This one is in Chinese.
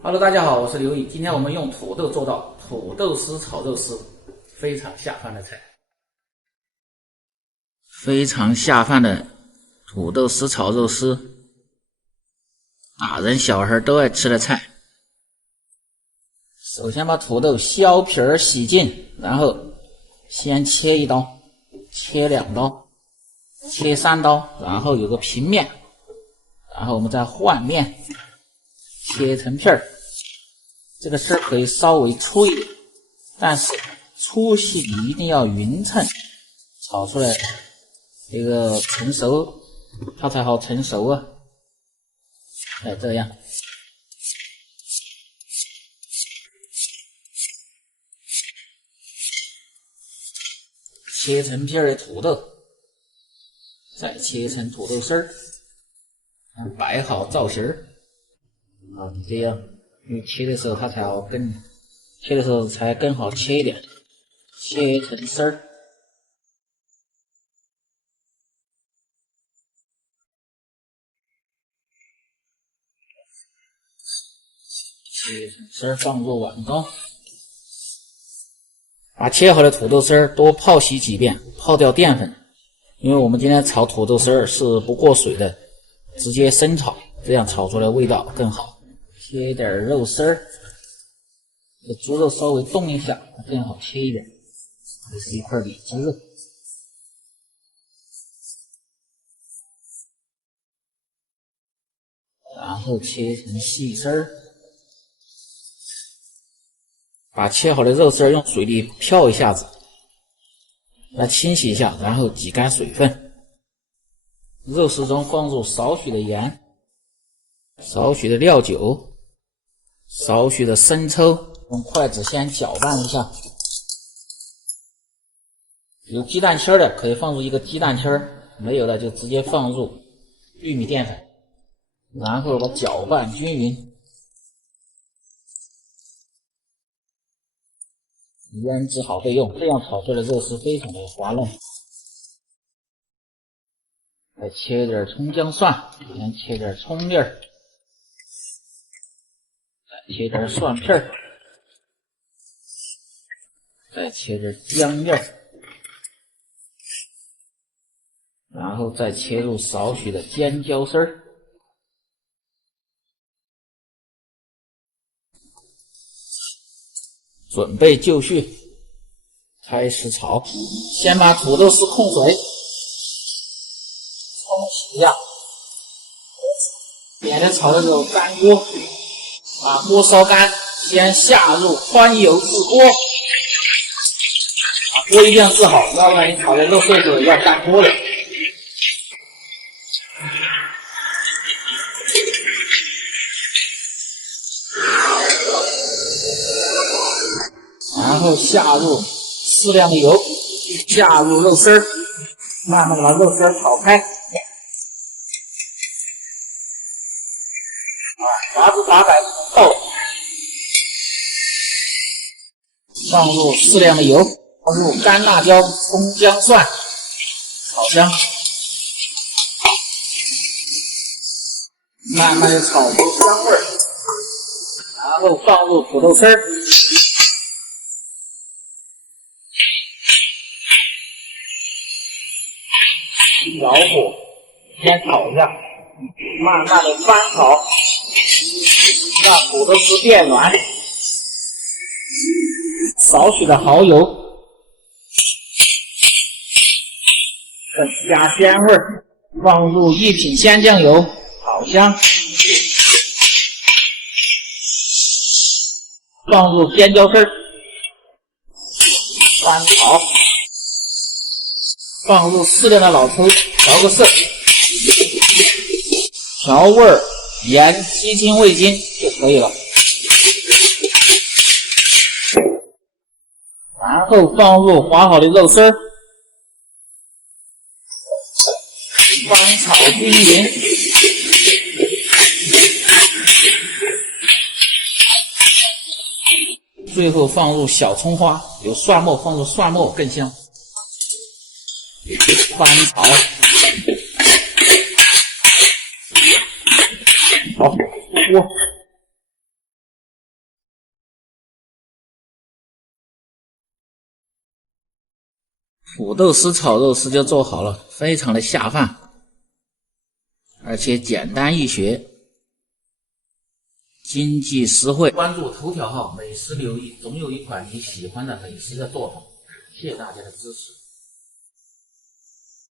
Hello， 大家好，我是刘毅。今天我们用土豆做到土豆丝炒肉丝，非常下饭的菜。非常下饭的土豆丝炒肉丝，大人小孩都爱吃的菜。首先把土豆削皮儿洗净，然后先切一刀，切两刀，切三刀，然后有个平面，然后我们再换面，切成片儿。这个丝可以稍微粗一点，但是粗细一定要匀称，炒出来这个成熟，它才好成熟啊。这样。切成片的土豆，再切成土豆丝儿，摆好造型儿。这样。因为切的时候它才好切的时候才更好切一点，切成丝儿，切成丝儿放入碗中，把切好的土豆丝儿多泡洗几遍，泡掉淀粉。因为我们今天炒土豆丝儿是不过水的，直接生炒，这样炒出来味道更好。切点肉丝儿。猪肉稍微冻一下更好切一点，这是一块里脊肉，然后切成细丝儿，把切好的肉丝儿用水里漂一下子，来清洗一下，然后挤干水分。肉丝中放入少许的盐，少许的料酒，少许的生抽。用筷子先搅拌一下，有鸡蛋清的可以放入一个鸡蛋清，没有的就直接放入玉米淀粉，然后把搅拌均匀，腌制好备用。这样炒出来的肉丝非常的滑嫩。再切点葱姜蒜，先切点葱粒儿，再切点蒜片儿。再切点姜粒，然后再切入少许的尖椒丝儿，准备就绪，开始炒。先把土豆丝控水，冲洗一下，免得炒的时候干锅。把锅烧干，先下入宽油制锅。锅一定要治好，要不然你炒的肉碎时要干锅了。然后下入适量的油，下入肉丝儿，慢慢的把肉丝儿炒开。杂质打摆倒，放入适量的油。放入干辣椒、葱姜蒜，炒香，慢慢的炒出香味儿，然后放入土豆丝儿，小火先炒一下，慢慢的翻炒，让土豆丝变软，少许的蚝油。加鲜味，放入一品鲜酱油，炒香，放入尖椒丝，翻炒，放入适量的老抽，调个色，调味盐、鸡精、味精就可以了。然后放入划好的肉丝，翻炒均匀，最后放入小葱花，有蒜末放入蒜末更香。翻炒，好，出锅。土豆丝炒肉丝就做好了，非常的下饭，而且简单易学，经济实惠。关注头条号美食留意，总有一款你喜欢的美食的做法。感谢大家的支持。